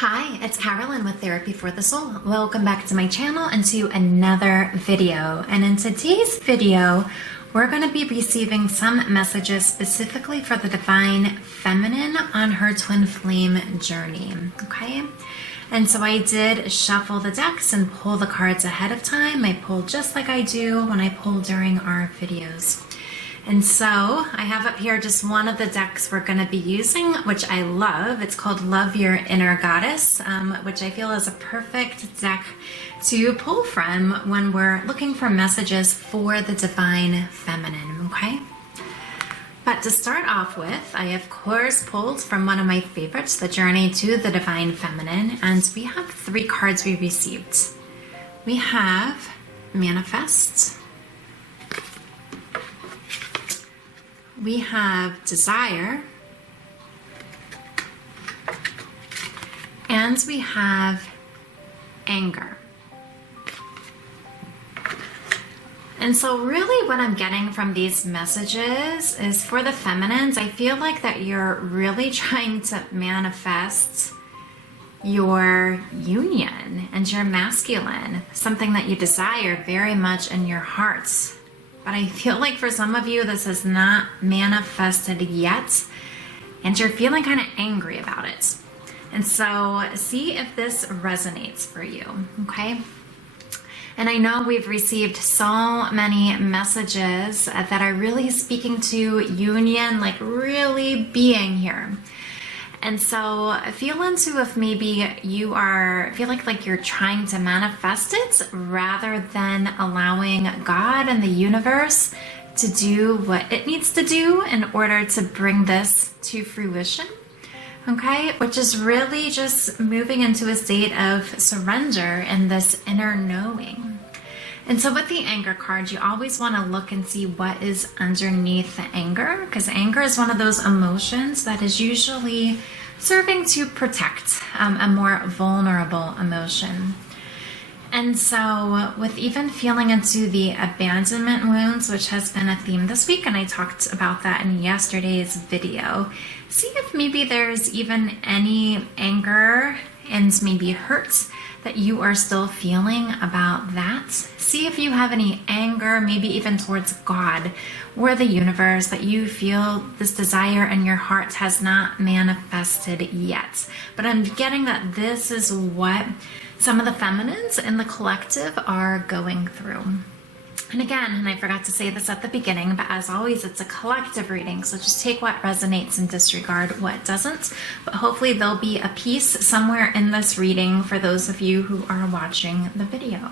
Hi, it's Carolyn with Therapy for the Soul. Welcome back to my channel and to another video. And in today's video, we're going to be receiving some messages specifically for the Divine Feminine on her twin flame journey. Okay? And so I did shuffle the decks and pull the cards ahead of time. I pulled just like I do when I pull during our videos. And so I have up here just one of the decks we're going to be using, which I love. It's called Love Your Inner Goddess, which I feel is a perfect deck to pull from when we're looking for messages for the Divine Feminine, okay? But to start off with, I of course pulled from one of my favorites, The Journey to the Divine Feminine, and we have 3 cards we received. We have Manifest. We have Desire, and we have Anger. And so really what I'm getting from these messages is for the feminines, I feel like that you're really trying to manifest your union and your masculine, something that you desire very much in your hearts. But I feel like for some of you, this is not manifested yet, and you're feeling kind of angry about it. And so see if this resonates for you, okay? And I know we've received so many messages that are really speaking to union, like really being here. And so feel into if maybe you feel like you're trying to manifest it rather than allowing God and the universe to do what it needs to do in order to bring this to fruition. Okay, which is really just moving into a state of surrender and this inner knowing. And so with the anger card, you always want to look and see what is underneath the anger, because anger is one of those emotions that is usually serving to protect a more vulnerable emotion. And so with even feeling into the abandonment wounds, which has been a theme this week, and I talked about that in yesterday's video, see if maybe there's even any anger and maybe hurt that you are still feeling about that. See if you have any anger, maybe even towards God or the universe, that you feel this desire in your heart has not manifested yet. But I'm getting that this is what some of the feminines in the collective are going through. And again, and I forgot to say this at the beginning, but as always, it's a collective reading. So just take what resonates and disregard what doesn't. But hopefully there'll be a piece somewhere in this reading for those of you who are watching the video.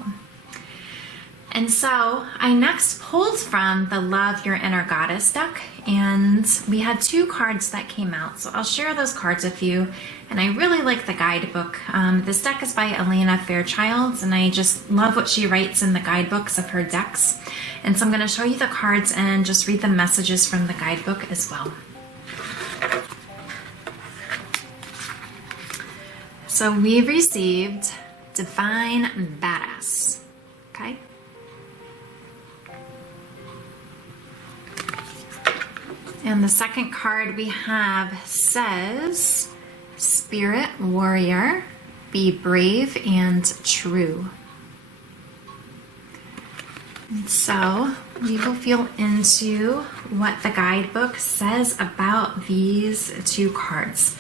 And so I next pulled from the Love Your Inner Goddess deck, and we had 2 cards that came out. So I'll share those cards with you. And I really like the guidebook. This deck is by Alana Fairchild, and I just love what she writes in the guidebooks of her decks. And so I'm going to show you the cards and just read the messages from the guidebook as well. So we received Divine Badass. Okay. And the second card we have says, Spirit Warrior, be brave and true. And so we will feel into what the guidebook says about these 2 cards.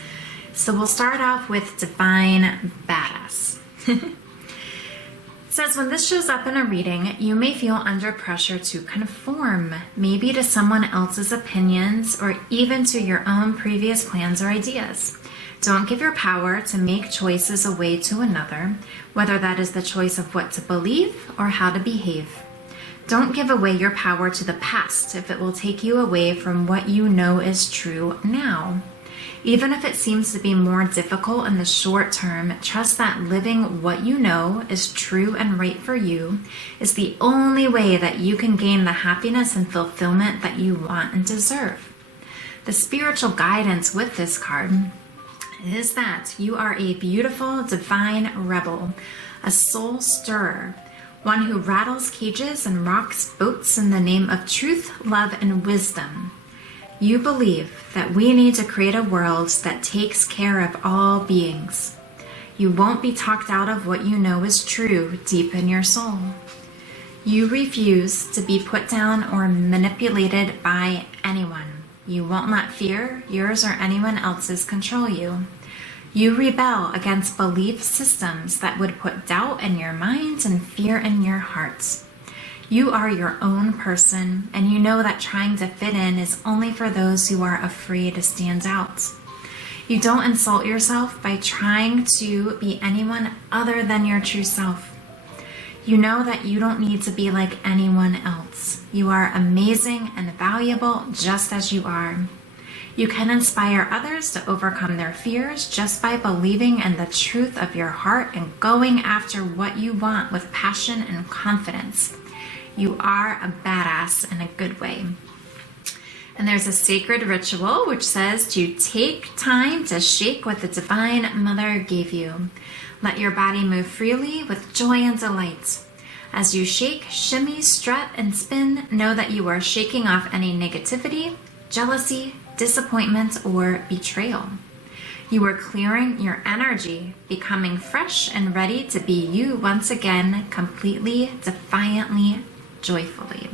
So we'll start off with Divine Badass. It says, when this shows up in a reading, you may feel under pressure to conform, maybe to someone else's opinions or even to your own previous plans or ideas. Don't give your power to make choices away to another, whether that is the choice of what to believe or how to behave. Don't give away your power to the past if it will take you away from what you know is true now. Even if it seems to be more difficult in the short term, trust that living what you know is true and right for you is the only way that you can gain the happiness and fulfillment that you want and deserve. The spiritual guidance with this card is that you are a beautiful, divine rebel, a soul stirrer, one who rattles cages and rocks boats in the name of truth, love, and wisdom. You believe that we need to create a world that takes care of all beings. You won't be talked out of what you know is true deep in your soul. You refuse to be put down or manipulated by anyone. You won't let fear, yours or anyone else's, control you. You rebel against belief systems that would put doubt in your mind and fear in your hearts. You are your own person, and you know that trying to fit in is only for those who are afraid to stand out. You don't insult yourself by trying to be anyone other than your true self. You know that you don't need to be like anyone else. You are amazing and valuable just as you are. You can inspire others to overcome their fears just by believing in the truth of your heart and going after what you want with passion and confidence. You are a badass in a good way. And there's a sacred ritual which says to take time to shake what the Divine Mother gave you. Let your body move freely with joy and delight. As you shake, shimmy, strut, and spin, know that you are shaking off any negativity, jealousy, disappointment, or betrayal. You are clearing your energy, becoming fresh and ready to be you once again, completely, defiantly, joyfully.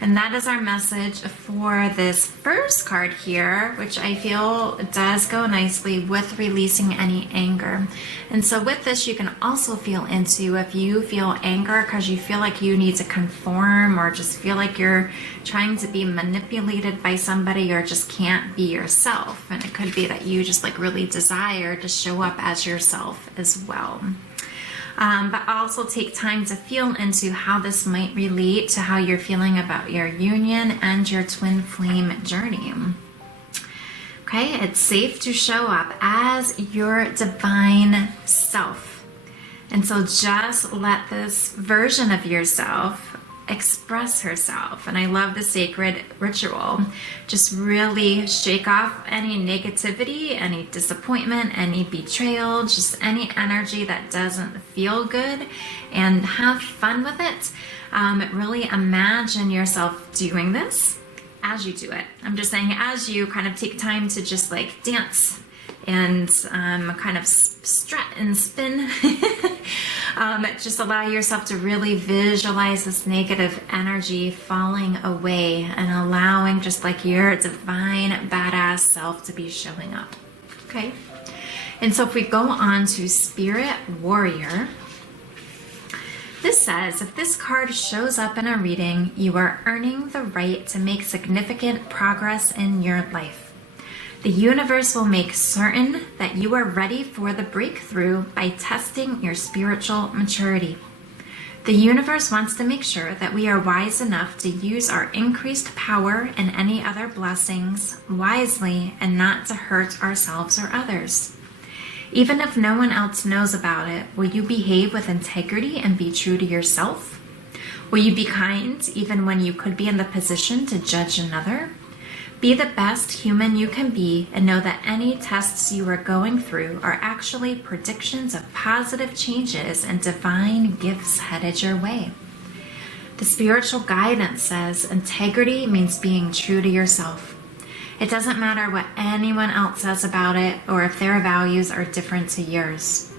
And that is our message for this first card here, which I feel does go nicely with releasing any anger. And so with this, you can also feel into if you feel anger because you feel like you need to conform or just feel like you're trying to be manipulated by somebody or just can't be yourself. And it could be that you just like really desire to show up as yourself as well. But also take time to feel into how this might relate to how you're feeling about your union and your twin flame journey. Okay, it's safe to show up as your divine self. And so just let this version of yourself express herself. And I love the sacred ritual. Just really shake off any negativity, any disappointment, any betrayal, just any energy that doesn't feel good, and have fun with it. Really imagine yourself doing this as you do it. I'm just saying as you kind of take time to just like dance and kind of strut and spin. Just allow yourself to really visualize this negative energy falling away and allowing just like your divine badass self to be showing up. Okay. And so if we go on to Spirit Warrior, this says, if this card shows up in a reading, you are earning the right to make significant progress in your life. The universe will make certain that you are ready for the breakthrough by testing your spiritual maturity. The universe wants to make sure that we are wise enough to use our increased power and any other blessings wisely and not to hurt ourselves or others. Even if no one else knows about it, will you behave with integrity and be true to yourself? Will you be kind even when you could be in the position to judge another? Be the best human you can be and know that any tests you are going through are actually predictions of positive changes and divine gifts headed your way. The spiritual guidance says integrity means being true to yourself. It doesn't matter what anyone else says about it or if their values are different to yours.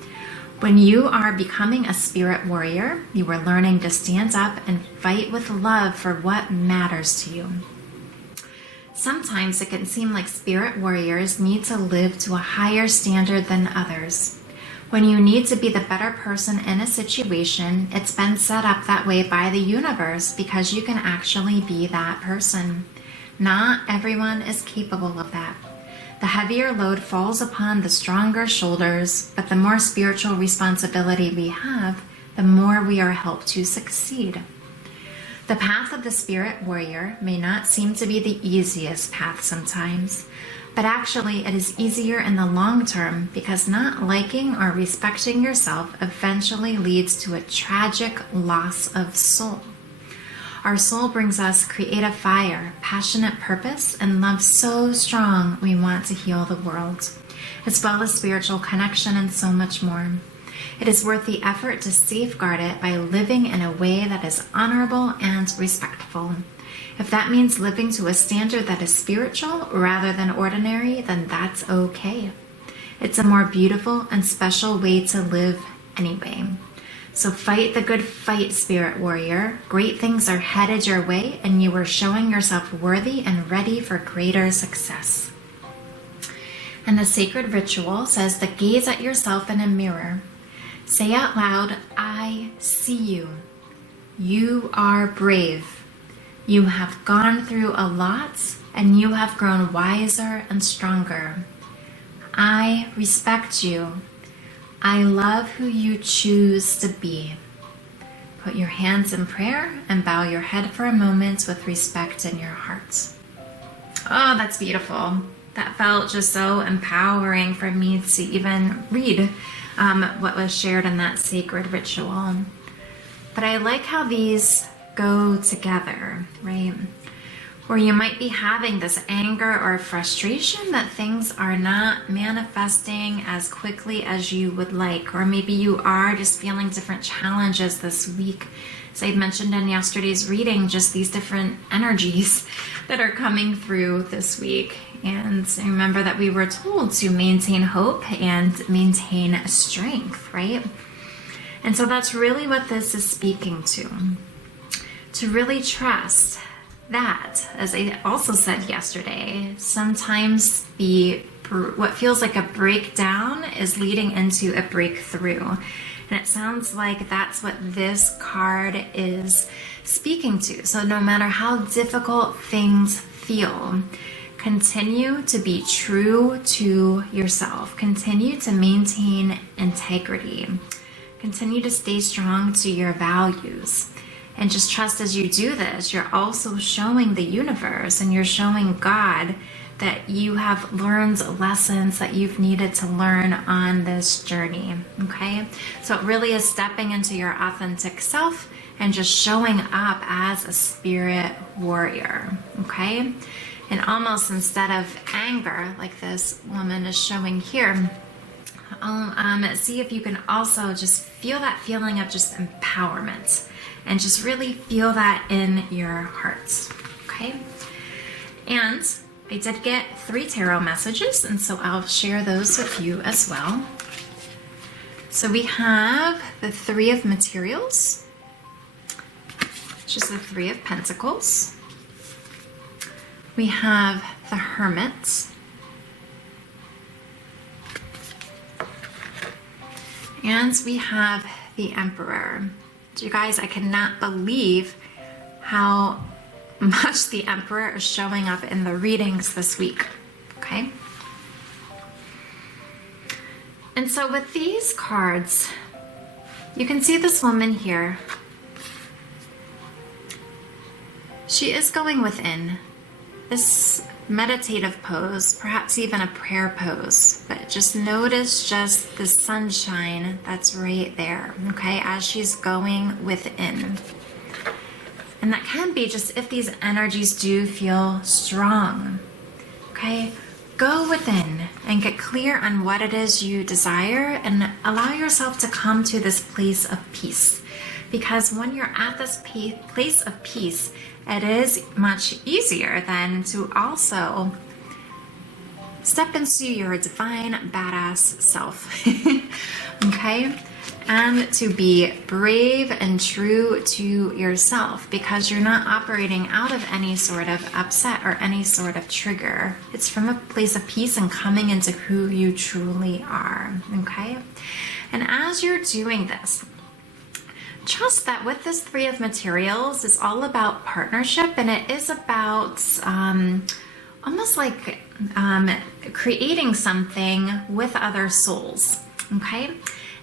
When you are becoming a spirit warrior, you are learning to stand up and fight with love for what matters to you. Sometimes it can seem like spirit warriors need to live to a higher standard than others. When you need to be the better person in a situation, it's been set up that way by the universe because you can actually be that person. Not everyone is capable of that. The heavier load falls upon the stronger shoulders, but the more spiritual responsibility we have, the more we are helped to succeed. The path of the spirit warrior may not seem to be the easiest path sometimes, but actually it is easier in the long term because not liking or respecting yourself eventually leads to a tragic loss of soul. Our soul brings us creative fire, passionate purpose, and love so strong we want to heal the world, as well as spiritual connection and so much more. It is worth the effort to safeguard it by living in a way that is honorable and respectful. If that means living to a standard that is spiritual rather than ordinary, then that's okay. It's a more beautiful and special way to live anyway. So fight the good fight, spirit warrior. Great things are headed your way, and you are showing yourself worthy and ready for greater success. And the sacred ritual says to gaze at yourself in a mirror. Say out loud, I see you. You are brave. You have gone through a lot, and you have grown wiser and stronger. I respect you. I love who you choose to be. Put your hands in prayer and bow your head for a moment with respect in your heart. Oh, that's beautiful. That felt just so empowering for me to even read what was shared in that sacred ritual. But I like how these go together, right? Where you might be having this anger or frustration that things are not manifesting as quickly as you would like, or maybe you are just feeling different challenges this week. As I mentioned in yesterday's reading, just these different energies that are coming through this week. And remember that we were told to maintain hope and maintain strength, right? And so that's really what this is speaking to really trust that, as I also said yesterday, sometimes what feels like a breakdown is leading into a breakthrough. And it sounds like that's what this card is speaking to. So no matter how difficult things feel, continue to be true to yourself. Continue to maintain integrity. Continue to stay strong to your values. And just trust as you do this, you're also showing the universe and you're showing God that you have learned lessons that you've needed to learn on this journey, okay? So it really is stepping into your authentic self and just showing up as a spirit warrior, okay? And almost instead of anger, like this woman is showing here, see if you can also just feel that feeling of just empowerment. And just really feel that in your hearts, okay? And I did get 3 tarot messages, and so I'll share those with you as well. So we have the 3 of Materials, which is the 3 of Pentacles. We have the Hermit. And we have the Emperor. You guys, I cannot believe how much the Emperor is showing up in the readings this week, okay? And so with these cards, you can see this woman here. She is going within this meditative pose, perhaps even a prayer pose, but just notice just the sunshine that's right there, okay, as she's going within. And that can be just if these energies do feel strong, okay, go within and get clear on what it is you desire and allow yourself to come to this place of peace. Because when you're at this place of peace, it is much easier than to also step into your divine badass self, okay? And to be brave and true to yourself because you're not operating out of any sort of upset or any sort of trigger. It's from a place of peace and coming into who you truly are, okay? And as you're doing this, trust that with this 3 of Materials, it's all about partnership, and it is about almost like creating something with other souls, okay?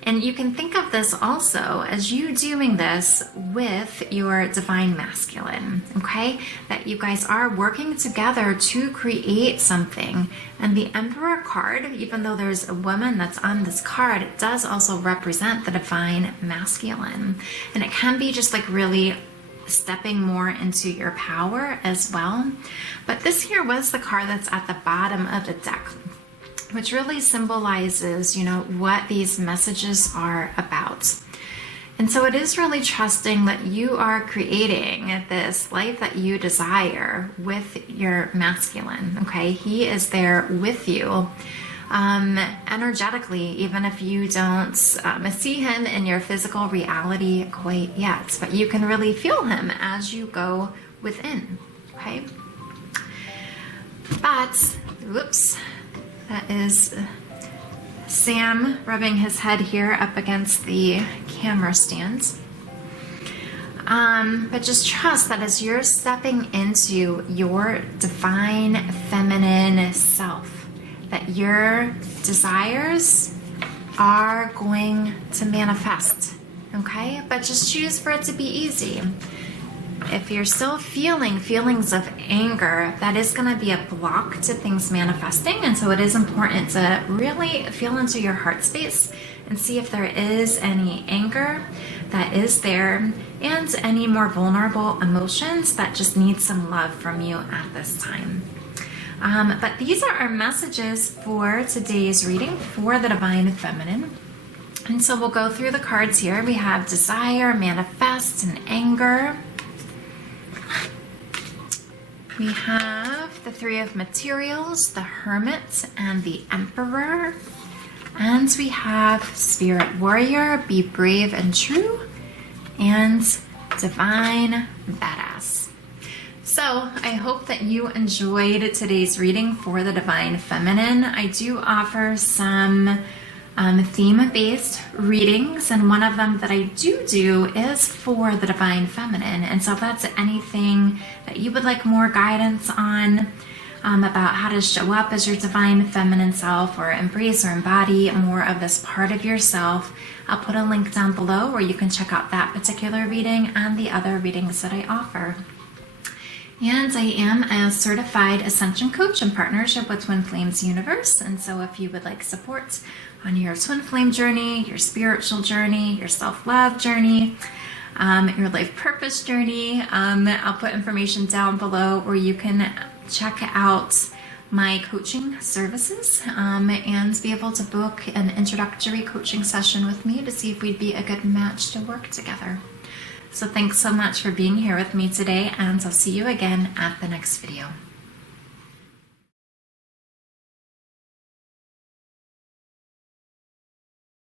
And you can think of this also as you doing this with your divine masculine, okay? That you guys are working together to create something. And the Emperor card, even though there's a woman that's on this card, it does also represent the divine masculine. And it can be just like really stepping more into your power as well. But this here was the card that's at the bottom of the deck, which really symbolizes, you know, what these messages are about. And so it is really trusting that you are creating this life that you desire with your masculine, okay? He is there with you, energetically, even if you don't see him in your physical reality quite yet. But you can really feel him as you go within, okay? But, whoops, that is Sam rubbing his head here up against the camera stand. But just trust that as you're stepping into your divine feminine self, that your desires are going to manifest, okay? But just choose for it to be easy. If you're still feeling feelings of anger, that is going to be a block to things manifesting. And so it is important to really feel into your heart space and see if there is any anger that is there and any more vulnerable emotions that just need some love from you at this time. But these are our messages for today's reading for the Divine Feminine. And so we'll go through the cards here. We have desire, manifest, and anger. We have the Three of Materials, the Hermit, and the Emperor. And we have Spirit Warrior, Be Brave and True, and Divine Badass. So I hope that you enjoyed today's reading for the Divine Feminine. I do offer some theme-based readings, and one of them that I do is for the Divine Feminine. And so if that's anything that you would like more guidance on about how to show up as your Divine Feminine self, or embrace or embody more of this part of yourself, I'll put a link down below where you can check out that particular reading and the other readings that I offer. And I am a certified Ascension Coach in partnership with Twin Flames Universe. And so if you would like support on your twin flame journey, your spiritual journey, your self-love journey, your life purpose journey, I'll put information down below where you can check out my coaching services and be able to book an introductory coaching session with me to see if we'd be a good match to work together. So thanks so much for being here with me today, and I'll see you again at the next video.